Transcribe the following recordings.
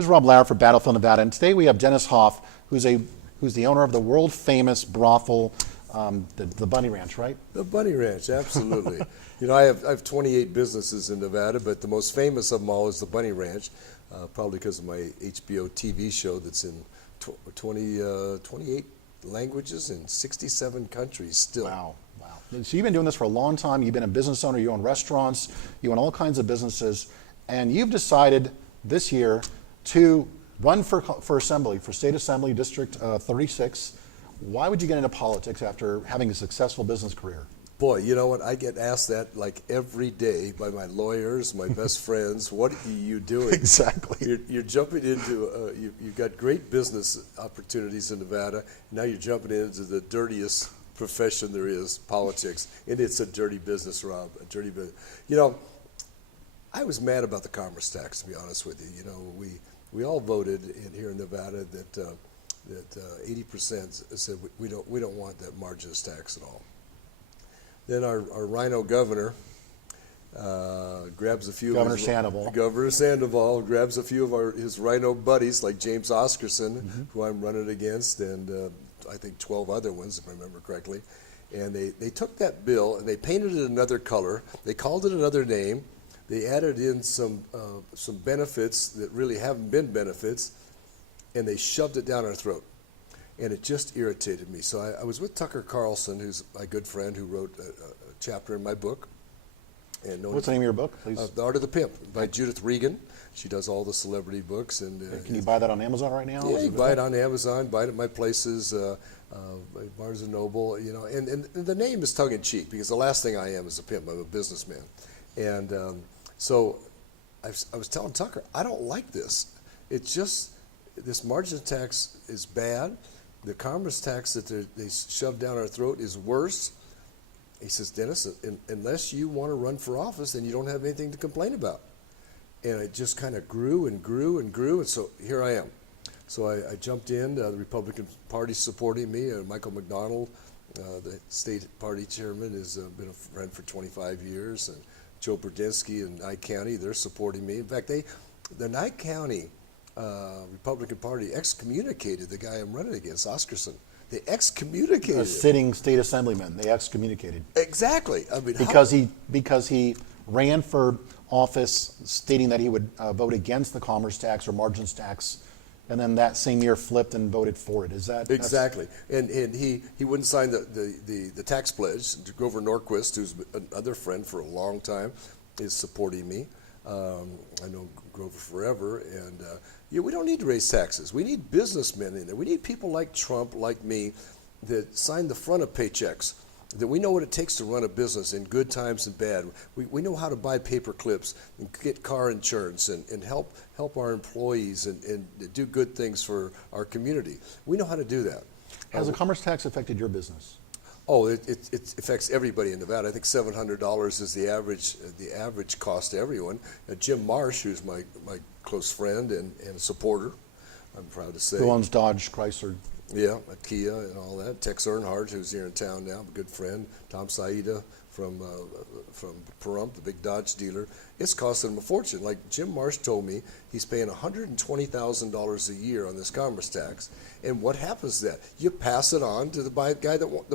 This is Rob Lauer for Battlefield Nevada, and today we have Dennis Hoff, who's the owner of the world famous brothel, the Bunny Ranch, right? The Bunny Ranch, absolutely. I have 28 businesses in Nevada, but the most famous of them all is the Bunny Ranch, probably because of my HBO TV show that's in 28 languages in 67 countries still. Wow. So you've been doing this for a long time. You've been a business owner. You own restaurants. You own all kinds of businesses, and you've decided this year to run for assembly, for State Assembly District 36. Why would you get into politics after having a successful business career? Boy, you know what? I get asked that like every day by my lawyers, my best friends. What are you doing? Exactly. You're jumping into, you've got great business opportunities in Nevada. Now you're jumping into the dirtiest profession there is, politics. And it's a dirty business, Rob, a dirty business. I was mad about the commerce tax, to be honest with you. We all voted here in Nevada that 80% said we don't want that margins tax at all. Then our Rhino governor grabs a few Governor of his, Sandoval. Governor Sandoval grabs a few of his Rhino buddies like James Oscarson, who I'm running against, and I think 12 other ones, if I remember correctly. And they took that bill and they painted it another color. They called it another name. They added in some benefits that really haven't been benefits, and they shoved it down our throat. And it just irritated me. So I was with Tucker Carlson, who's my good friend, who wrote a chapter in my book. And What's the name of your book, please? The Art of the Pimp by Judith Regan. She does all the celebrity books. And can you buy that on Amazon right now? Yeah, you buy it on Amazon, buy it at my places, Barnes & Noble, and the name is tongue-in-cheek because the last thing I am is a pimp. I'm a businessman. And so I was telling Tucker, I don't like this. It's just, this margin tax is bad. The commerce tax that they shoved down our throat is worse. He says, Dennis, unless you want to run for office, then you don't have anything to complain about. And it just kind of grew and grew and grew, and so here I am. So I jumped in, the Republican Party supporting me. Michael McDonald, the state party chairman, has been a friend for 25 years, and Joe Brudzinski in Nye County, they're supporting me. In fact, the Nye County Republican Party excommunicated the guy I'm running against, Oscarson. They excommunicated a sitting state assemblyman. They excommunicated. Exactly. I mean, because he ran for office stating that he would vote against the commerce tax or margins tax, and then that same year flipped and voted for it. Is that exactly? And he wouldn't sign the tax pledge. Grover Norquist, who's another friend for a long time, is supporting me. I know Grover forever, and we don't need to raise taxes. We need businessmen in there. We need people like Trump, like me, that sign the front of paychecks, that we know what it takes to run a business in good times and bad. We know how to buy paper clips and get car insurance and help our employees and do good things for our community. We know how to do that. Has the commerce tax affected your business? Oh, it affects everybody in Nevada. I think $700 is the average cost to everyone. Jim Marsh, who's my close friend and a supporter, I'm proud to say. Who owns Dodge, Chrysler? Yeah, Kia and all that. Tex Earnhardt, who's here in town now, a good friend. Tom Saida from Pahrump, the big Dodge dealer. It's costing him a fortune. Like Jim Marsh told me, he's paying $120,000 a year on this commerce tax. And what happens then? You pass it on to the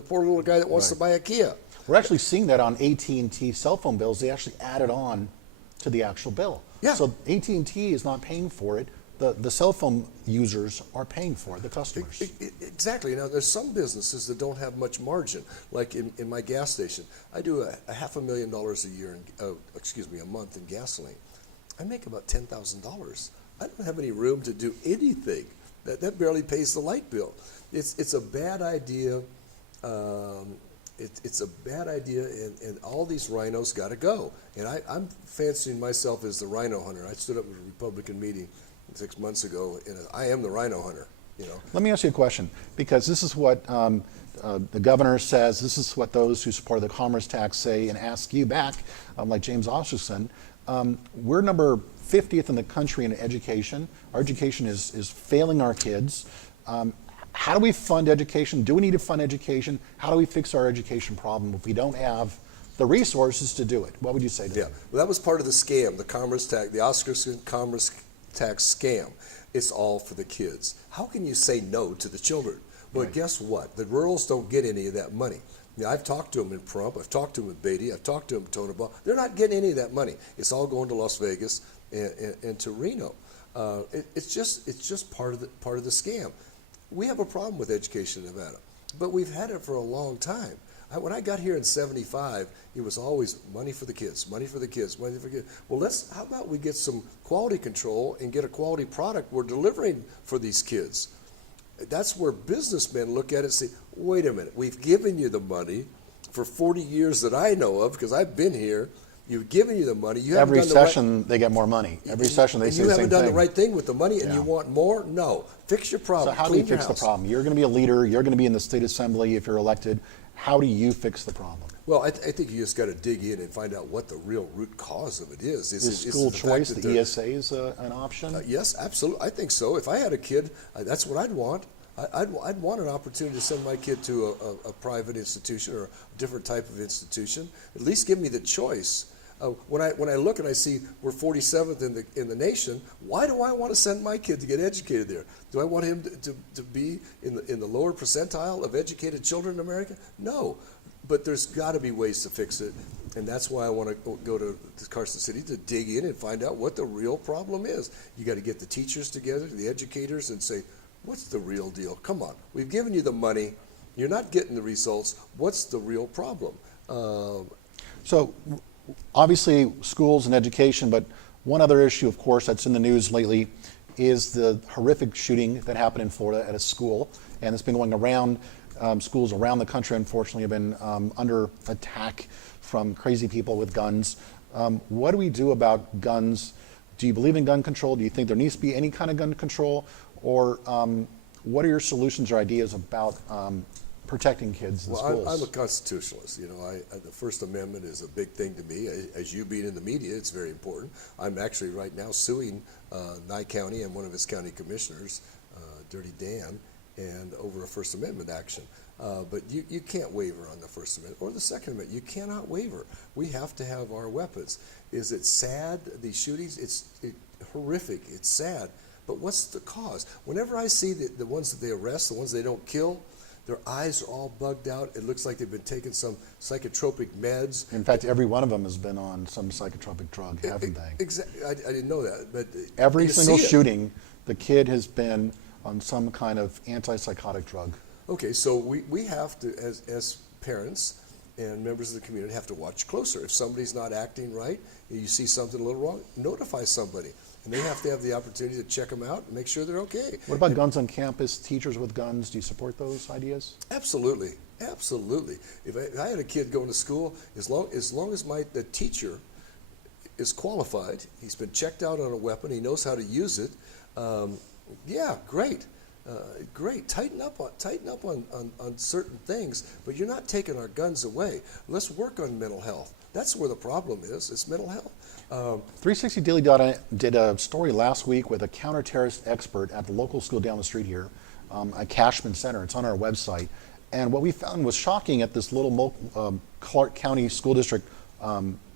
poor little guy that wants to buy a Kia. We're actually seeing that on AT&T cell phone bills. They actually added on to the actual bill. Yeah. So AT&T is not paying for it. The cell phone users are paying for it, the customers. Exactly. Now, there's some businesses that don't have much margin. Like in my gas station, I do a $500,000 a year, a month in gasoline. I make about $10,000. I don't have any room to do anything. That barely pays the light bill. It's a bad idea. It's a bad idea, and all these rhinos got to go. And I'm fancying myself as the rhino hunter. I stood up at a Republican meeting 6 months ago, and I am the rhino hunter. Let me ask you a question, because this is what the governor says. This is what those who support the commerce tax say, and ask you back, like James Oscarson. We're number 50th in the country in education. Our education is failing our kids. How do we fund education? Do we need to fund education? How do we fix our education problem if we don't have the resources to do it? What would you say to them? Well, that was part of the scam, the commerce tax, the Oscarson commerce tax scam. It's all for the kids. How can you say no to the children? Well, Right. guess what? The rurals don't get any of that money. Yeah, I've talked to them in Pahrump, I've talked to them in Beatty, I've talked to them in Tonopah. They're not getting any of that money. It's all going to Las Vegas and to Reno. It's just part of the scam. We have a problem with education in Nevada, but we've had it for a long time. When I got here in '75, it was always money for the kids, money for the kids, money for the kids. Well, how about we get some quality control and get a quality product we're delivering for these kids? That's where businessmen look at it and say, wait a minute, we've given you the money for 40 years that I know of, because I've been here. You've given you the money. You haven't Every done the right- session, they get more money. Every session, they and say you the same haven't done thing. the right thing with the money, and Yeah. you want more? No. Fix your So problem. how do you Clean your fix the house. problem? You're going to be a leader. You're going to be in the state assembly if you're elected. How do you fix the problem? Well, I think you just got to dig in and find out what the real root cause of it is. Is it school the fact choice, that the they're- ESAs, an option? Yes, absolutely. I think so. If I had a kid, that's what I'd want. I'd want an opportunity to send my kid to a private institution or a different type of institution. At least give me the choice. When I look and I see we're 47th in the nation, why do I want to send my kid to get educated there? Do I want him to be in the lower percentile of educated children in America? No. But there's got to be ways to fix it, and that's why I want to go to Carson City to dig in and find out what the real problem is. You got to get the teachers together, the educators, and say, what's the real deal? Come on, we've given you the money, you're not getting the results. What's the real problem? So obviously schools and education, but one other issue, of course, that's in the news lately is the horrific shooting that happened in Florida at a school, and it's been going around. Schools around the country, unfortunately, have been under attack from crazy people with guns. What do we do about guns? Do you believe in gun control? Do you think there needs to be any kind of gun control? Or what are your solutions or ideas about protecting kids in Well, schools? I'm a constitutionalist. You know, the First Amendment is a big thing to me. As you being in the media, it's very important. I'm actually right now suing Nye County and one of its county commissioners, Dirty Dan, and over a First Amendment action. But you can't waver on the First Amendment or the Second Amendment. You cannot waver. We have to have our weapons. Is it sad, these shootings? It's horrific. It's sad. But what's the cause? Whenever I see the ones that they arrest, the ones they don't kill, their eyes are all bugged out. It looks like they've been taking some psychotropic meds. In fact, every one of them has been on some psychotropic drug, haven't they? Exactly. I didn't know that. But Every you single see it. shooting, the kid has been on some kind of antipsychotic drug. Okay, so we have to, as parents and members of the community, have to watch closer. If somebody's not acting right, you see something a little wrong, notify somebody. And they have to have the opportunity to check them out and make sure they're okay. What about guns on campus, teachers with guns? Do you support those ideas? Absolutely, absolutely. If I had a kid going to school, as long as the teacher is qualified, he's been checked out on a weapon, he knows how to use it, yeah, great. Great. Tighten up on certain things, but you're not taking our guns away. Let's work on mental health. That's where the problem is. It's mental health. 360 Daily did a story last week with a counter-terrorist expert at the local school down the street here, at Cashman Center. It's on our website. And what we found was shocking at this little Clark County School District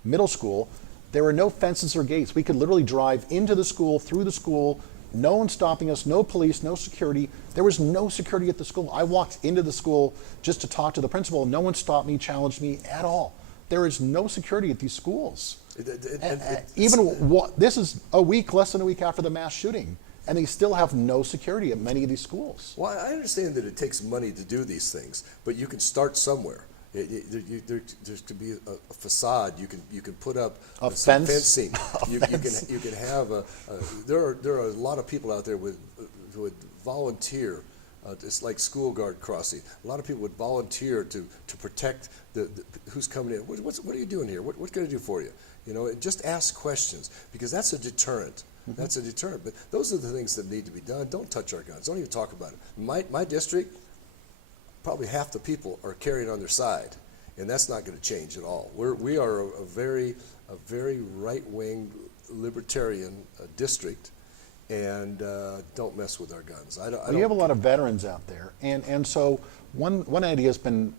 middle school. There were no fences or gates. We could literally drive into the school, through the school, no one stopping us, no police, no security. There was no security at the school. I walked into the school just to talk to the principal. No one stopped me, challenged me at all. There is no security at these schools. This is less than a week after the mass shooting, and they still have no security at many of these schools. Well, I understand that it takes money to do these things, but you can start somewhere. There could be a facade. You can put up A some fence? fencing. You can have there are a lot of people out there who would volunteer. It's like school guard crossing. A lot of people would volunteer to protect the who's coming in. What are you doing here? What can I do for you? You know, just ask questions, because that's a deterrent. Mm-hmm. That's a deterrent. But those are the things that need to be done. Don't touch our guns. Don't even talk about it. My district, probably half the people are carrying on their side, and that's not going to change at all. We are a very right-wing libertarian district, and don't mess with our guns. You have a lot of veterans out there, and so one idea has been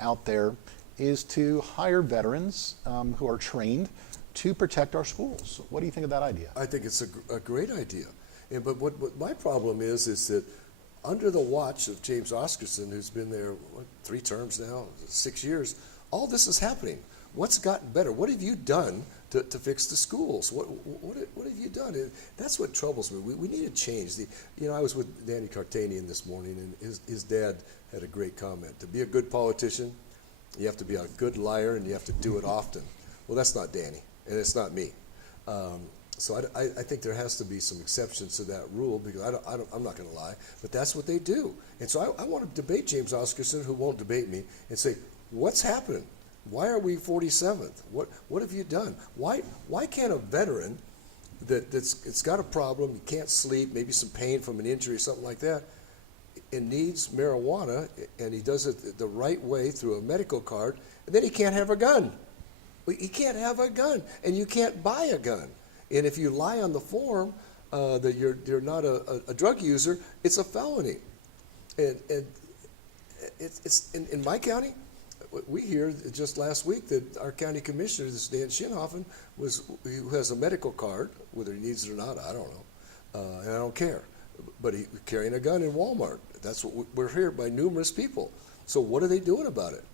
out there is to hire veterans who are trained to protect our schools. What do you think of that idea? I think it's a great idea. But what my problem is that under the watch of James Oscarson, who's been there 3 terms now, 6 years, all this is happening. What's gotten better? What have you done to fix the schools? What have you done? And that's what troubles me. We need a change. I was with Danny Cartanian this morning, and his dad had a great comment. To be a good politician, you have to be a good liar, and you have to do it often. Well, that's not Danny, and it's not me. So I think there has to be some exceptions to that rule, because I'm not going to lie, but that's what they do. And so I want to debate James Oscarson, who won't debate me, and say, what's happening? Why are we 47th? What have you done? Why can't a veteran that's got a problem, he can't sleep, maybe some pain from an injury or something like that, and needs marijuana, and he does it the right way through a medical card, and then he can't have a gun? He can't have a gun, and you can't buy a gun. And if you lie on the form that you're not a drug user, it's a felony. And it's in my county. We hear just last week that our county commissioner, this Dan Shinhoffen, who has a medical card, whether he needs it or not, I don't know, and I don't care. But he's carrying a gun in Walmart. That's what we're heard by numerous people. So what are they doing about it?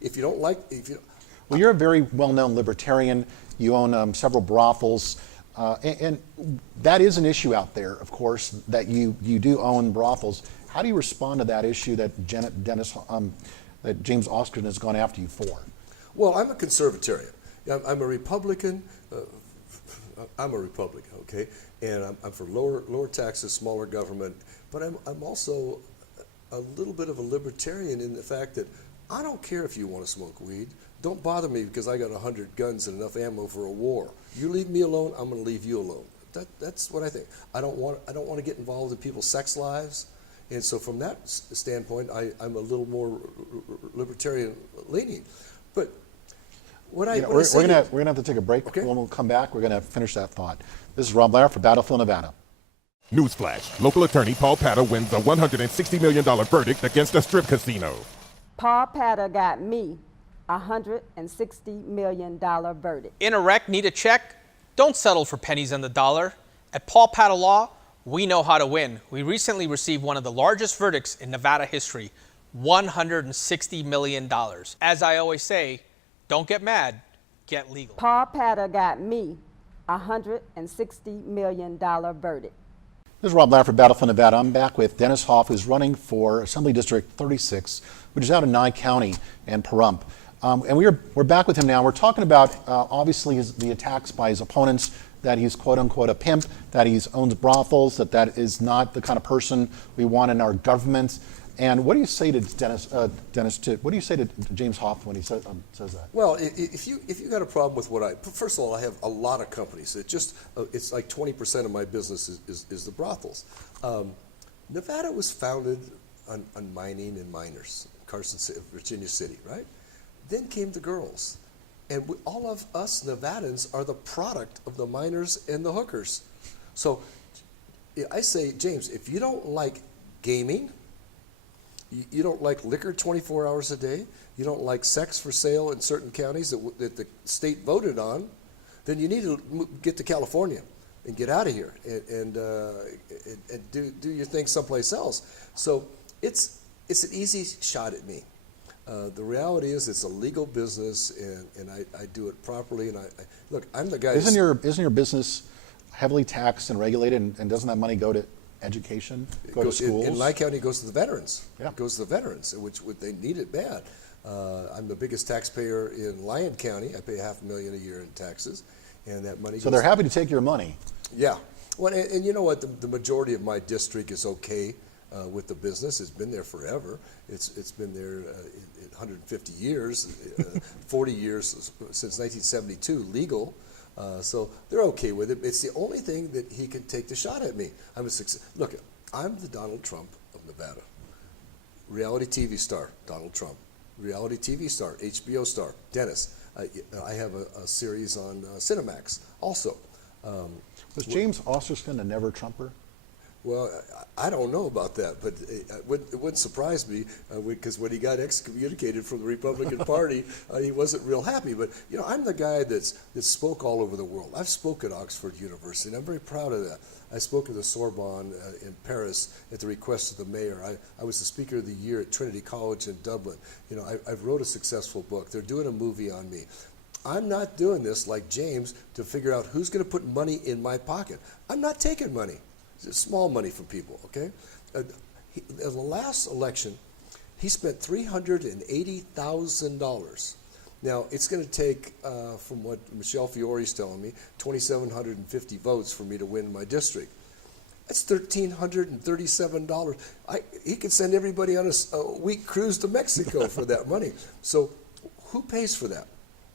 If you don't like, Well, you're a very well-known libertarian. You own several brothels, and that is an issue out there, of course, that you do own brothels. How do you respond to that issue that that James Oscarson has gone after you for? Well, I'm a conservatarian. I'm a Republican. I'm a Republican, okay, and I'm for lower taxes, smaller government. But I'm also a little bit of a libertarian in the fact that I don't care if you want to smoke weed. Don't bother me because I got 100 guns and enough ammo for a war. You leave me alone, I'm going to leave you alone. That's what I think. I don't want to get involved in people's sex lives. And so from that standpoint, I'm a little more libertarian leaning. But we're gonna have to take a break. Okay. When we'll come back, we're gonna finish that thought. This is Rob Blair for Battlefield Nevada. Newsflash, local attorney Paul Patter wins a $160 million verdict against a strip casino. Paul Patter got me a $160 million verdict. In a wreck, need a check? Don't settle for pennies on the dollar. At Paul Patter Law, we know how to win. We recently received one of the largest verdicts in Nevada history, $160 million. As I always say, don't get mad, get legal. Paul Patter got me a $160 million verdict. This is Rob Blair for Battlefield Nevada. I'm back with Dennis Hoff, who's running for Assembly District 36, which is out in Nye County and Pahrump. And we're back with him now. We're talking about obviously the attacks by his opponents, that he's quote unquote a pimp, that he owns brothels, that is not the kind of person we want in our government. And what do you say to what do you say to James Hoff when he says that? Well, if you got a problem with first of all, I have a lot of companies. It's like 20% of my business is the brothels. Nevada was founded on mining and miners, Carson City, Virginia City, right? Then came the girls. And all of us Nevadans are the product of the miners and the hookers. So I say, James, if you don't like gaming, you don't like liquor 24 hours a day, you don't like sex for sale in certain counties that the state voted on, then you need to get to California and get out of here and do your thing someplace else. So it's an easy shot at me. The reality is it's a legal business, and I do it properly. And look, I'm the guy. Isn't your business heavily taxed and regulated, and doesn't that money go to education, to schools? In Nye County, it goes to the veterans. Yeah. It goes to the veterans, which they need it bad. I'm the biggest taxpayer in Lyon County. I pay $500,000 a year in taxes, and that money. So they're happy to take your money. Yeah. Well, and you know what? The majority of my district is okay with the business. It's been there forever. It's been there 150 years, 40 years since 1972, legal. So they're okay with it. It's the only thing that he can take the shot at me. I'm a success. Look, I'm the Donald Trump of Nevada. Reality TV star, Donald Trump. Reality TV star, HBO star, Dennis. I have a series on Cinemax also. Was James Oscarson a never Trumper? Well, I don't know about that, but it wouldn't surprise me because when he got excommunicated from the Republican Party, he wasn't real happy. But you know, I'm the guy that spoke all over the world. I've spoken at Oxford University, and I'm very proud of that. I spoke at the Sorbonne in Paris at the request of the mayor. I was the Speaker of the Year at Trinity College in Dublin. You know, I've wrote a successful book. They're doing a movie on me. I'm not doing this like James to figure out who's going to put money in my pocket. I'm not taking money. It's small money from people, okay? In the last election, he spent $380,000. Now, it's going to take, from what Michelle Fiore's telling me, 2,750 votes for me to win my district. That's $1,337. He could send everybody on a week cruise to Mexico for that money. So who pays for that?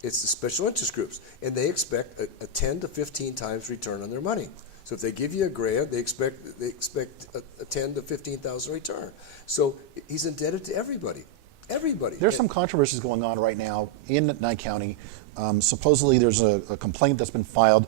It's the special interest groups, and they expect a 10 to 15 times return on their money. So if they give you a grant, they expect a 10 to 15,000 return. So he's indebted to everybody. Everybody. There's some controversies going on right now in Nye County. Supposedly there's a complaint that's been filed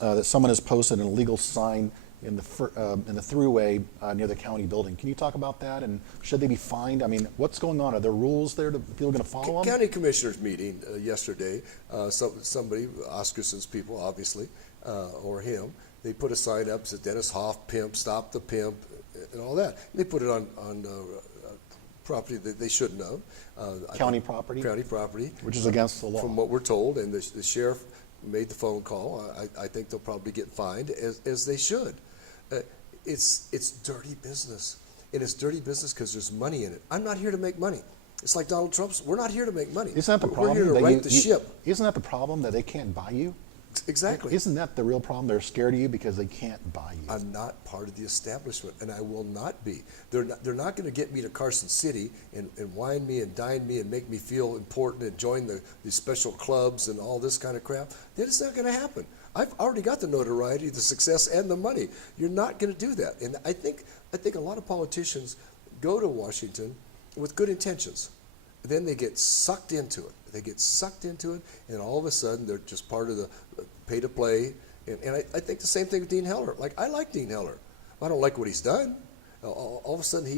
that someone has posted an illegal sign in the thruway near the county building. Can you talk about that? And should they be fined? I mean, what's going on? Are there rules there? People going to follow them? County commissioners meeting yesterday. Somebody, Oscarson's people, obviously, or him. They put a sign up that says Dennis Hoff, pimp, stop the pimp, and all that. They put it on property that they shouldn't have. County property? County property. Which is against the law. From what we're told, and the sheriff made the phone call. I think they'll probably get fined, as they should. It's dirty business. And it's dirty business because there's money in it. I'm not here to make money. It's like Donald Trump's. We're not here to make money. Isn't that the problem? We're here to right the ship. Isn't that the problem, that they can't buy you? Exactly. Isn't that the real problem? They're scared of you because they can't buy you. I'm not part of the establishment, and I will not be. They're not going to get me to Carson City and wine me and dine me and make me feel important and join the special clubs and all this kind of crap. That is not going to happen. I've already got the notoriety, the success, and the money. You're not going to do that. And I think a lot of politicians go to Washington with good intentions. Then they get sucked into it. They get sucked into it, and all of a sudden they're just part of the pay-to-play. And I think the same thing with Dean Heller. Like, I like Dean Heller. I don't like what he's done. All of a sudden he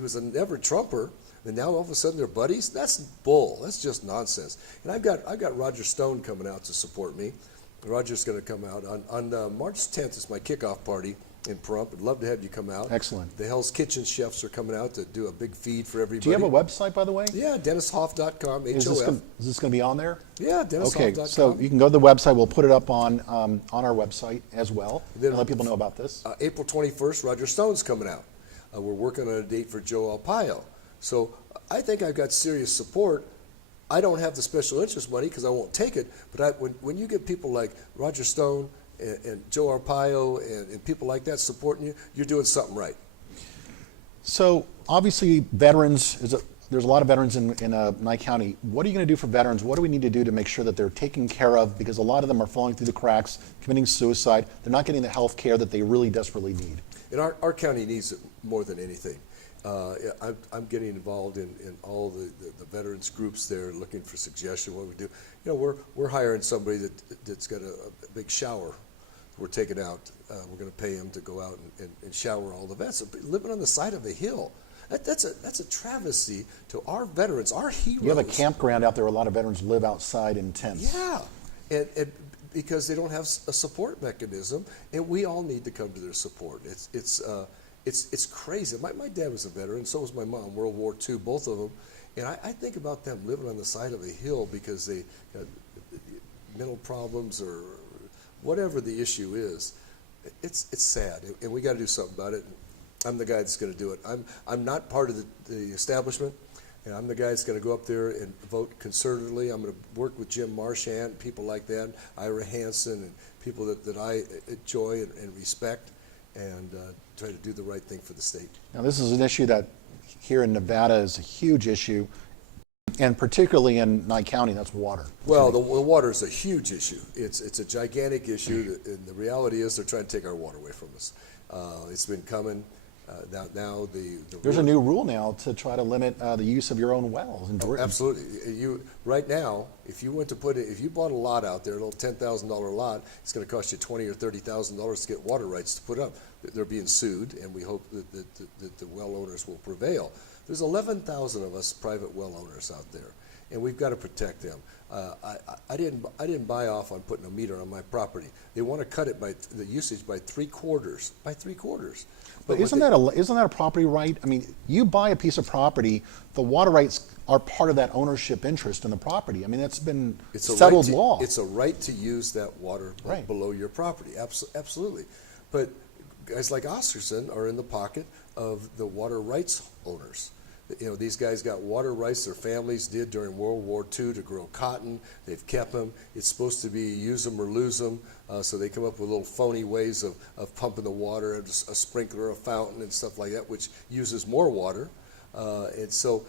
was a never-Trumper, and now all of a sudden they're buddies? That's bull. That's just nonsense. And I've got Roger Stone coming out to support me. Roger's going to come out on March 10th. Is my kickoff party in Pahrump. I'd love to have you come out. Excellent. The Hell's Kitchen chefs are coming out to do a big feed for everybody. Do you have a website, by the way? Yeah, DennisHoff.com, Is HOF. this going to be on there? Yeah, DennisHoff.com. Okay, so you can go to the website. We'll put it up on our website as well, Then- and let people know about this. April 21st, Roger Stone's coming out. We're working on a date for Joe Arpaio. So I think I've got serious support. I don't have the special interest money because I won't take it, but when you get people like Roger Stone and Joe Arpaio and people like that supporting you, you're doing something right. So obviously, veterans, there's a lot of veterans in Nye County. What are you going to do for veterans? What do we need to do to make sure that they're taken care of? Because a lot of them are falling through the cracks, committing suicide. They're not getting the health care that they really desperately need. And our county needs it more than anything. I'm getting involved in all the veterans groups there, looking for suggestions, what we do. You know, we're hiring somebody that's got a big shower we're taking out. We're going to pay him to go out and shower all the vets. Living on the side of a hill, that's a travesty to our veterans, our heroes. You have a campground out there where a lot of veterans live outside in tents. Yeah, and because they don't have a support mechanism, and we all need to come to their support. It's crazy. My dad was a veteran, so was my mom, World War II, both of them. And I think about them living on the side of a hill because they have mental problems or whatever the issue is. It's sad, and we got to do something about it. I'm the guy that's going to do it. I'm not part of the establishment, and I'm the guy that's going to go up there and vote conservatively. I'm going to work with Jim Marchant, people like that, Ira Hansen, and people that I enjoy and respect, and try to do the right thing for the state. Now, this is an issue that here in Nevada is a huge issue, and particularly in Nye County, that's water. Well, the water is a huge issue. It's a gigantic issue, and the reality is they're trying to take our water away from us. It's been coming. Now There's a new rule now to try to limit the use of your own wells. Absolutely. Right now, if you bought a lot out there, a little $10,000 lot, it's going to cost you $20,000 or $30,000 to get water rights to put up. they're being sued, and we hope that the well owners will prevail. There's 11,000 of us private well owners out there, and we've got to protect them. I didn't buy off on putting a meter on my property. They want to cut it by the usage by three quarters. But isn't that a property right? I mean, you buy a piece of property, the water rights are part of that ownership interest in the property. I mean, that's been settled law. It's a right to use that water Right. below your property. Absolutely. But guys like Oscarson are in the pocket of the water rights owners. You know, these guys got water rights their families did during World War II to grow cotton. They've kept them. It's supposed to be use them or lose them. So they come up with little phony ways of pumping the water, a sprinkler, a fountain, and stuff like that, which uses more water. And so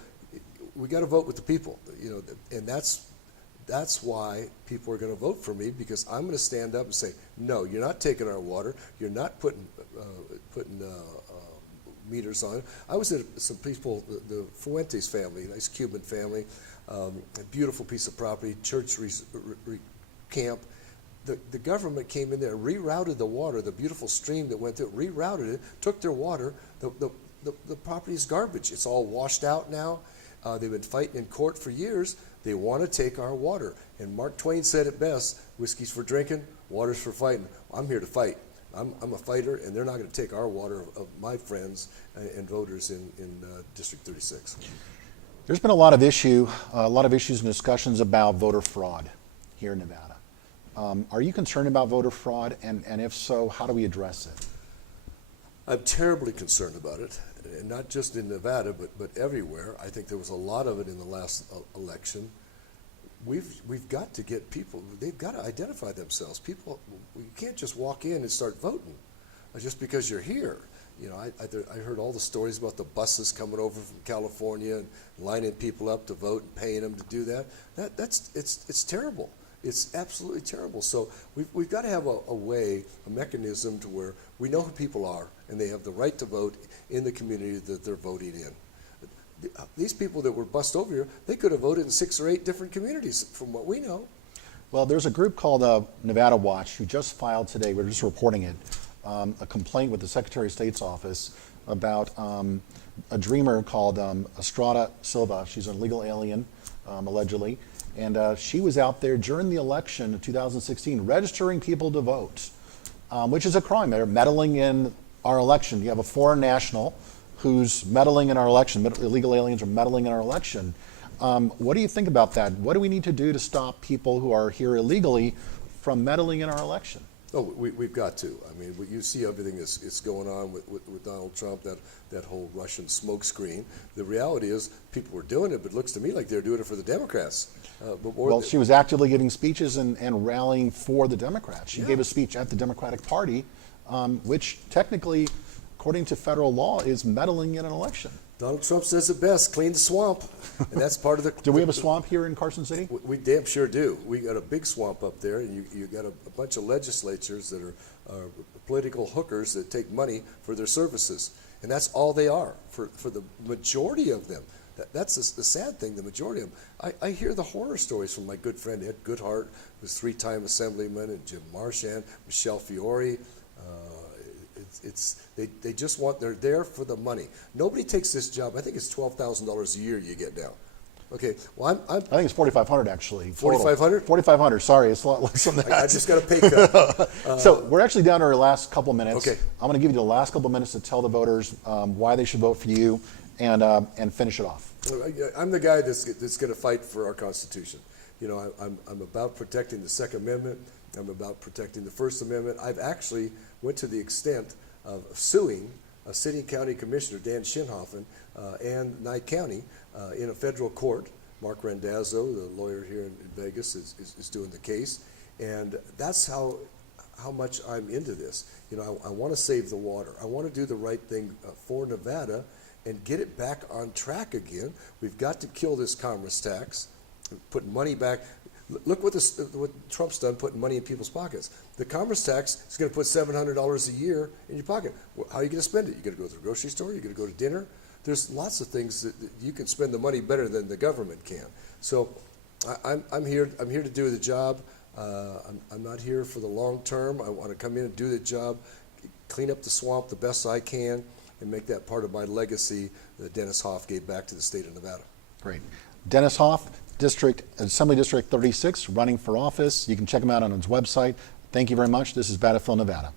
we got to vote with the people, you know, and that's why people are going to vote for me, because I'm going to stand up and say, no, you're not taking our water. You're not putting meters on it. I was at some people, the Fuentes family, nice Cuban family, a beautiful piece of property, church camp. The government came in there, rerouted the water, the beautiful stream that went through, rerouted it, took their water. The property is garbage. It's all washed out now. They've been fighting in court for years. They want to take our water. And Mark Twain said it best, whiskey's for drinking, water's for fighting. I'm here to fight. I'm a fighter, and they're not going to take our water of my friends and voters in District 36. There's been a lot of issues and discussions about voter fraud here in Nevada. Are you concerned about voter fraud, and if so, how do we address it? I'm terribly concerned about it, and not just in Nevada, but everywhere. I think there was a lot of it in the last election. We've got to get people, they've got to identify themselves. People, you can't just walk in and start voting just because you're here. You know, I heard all the stories about the buses coming over from California and lining people up to vote and paying them to do that. It's terrible. It's absolutely terrible. So we've got to have a way, a mechanism to where we know who people are and they have the right to vote in the community that they're voting in. These people that were bussed over here, they could have voted in 6 or 8 different communities from what we know. Well, there's a group called Nevada Watch who just filed today, we're just reporting it, a complaint with the Secretary of State's office about a dreamer called Estrada Silva. She's an illegal alien, allegedly, and she was out there during the election of 2016 registering people to vote, which is a crime. They're meddling in our election. You have a foreign national who's meddling in our election. Illegal aliens are meddling in our election. What do you think about that? What do we need to do to stop people who are here illegally from meddling in our election? Oh, we've got to. I mean, you see everything that's going on with Donald Trump, that whole Russian smokescreen. The reality is people were doing it, but it looks to me like they're doing it for the Democrats. Well, she was actively giving speeches and rallying for the Democrats. She gave a speech at the Democratic Party, which technically, according to federal law, is meddling in an election. Donald Trump says it best, clean the swamp. And that's part of the... Do we have a swamp here in Carson City? We damn sure do. We got a big swamp up there, and you got a bunch of legislatures that are political hookers that take money for their services. And that's all they are for the majority of them. That's the sad thing, the majority of them. I hear the horror stories from my good friend Ed Goodhart, who's 3-time assemblyman, and Jim Marchand, Michelle Fiore. They just they're there for the money. Nobody takes this job. I think it's $12,000 a year you get now. Okay, well, I think it's $4,500 actually. $4,500? $4,500. Sorry, it's a lot less than that. I just got a pay cut. So we're actually down to our last couple minutes. Okay. I'm going to give you the last couple minutes to tell the voters why they should vote for you, and finish it off. I'm the guy that's going to fight for our Constitution. You know, I'm about protecting the Second Amendment. I'm about protecting the First Amendment. I've actually went to the extent of suing a city and county commissioner, Dan Shinhoffen, and Nye County in a federal court. Mark Randazzo, the lawyer here in Vegas, is doing the case. And that's how much I'm into this. You know, I want to save the water. I want to do the right thing for Nevada and get it back on track again. We've got to kill this commerce tax, put money back. Look what Trump's done, putting money in people's pockets. The commerce tax is going to put $700 a year in your pocket. How are you going to spend it? You're going to go to the grocery store? You're going to go to dinner? There's lots of things that you can spend the money better than the government can. So I'm here to do the job. I'm not here for the long term. I want to come in and do the job, clean up the swamp the best I can, and make that part of my legacy that Dennis Hoff gave back to the state of Nevada. Great. Dennis Hoff, Assembly District 36, running for office. You can check him out on his website. Thank you very much. This is Battlefield, Nevada.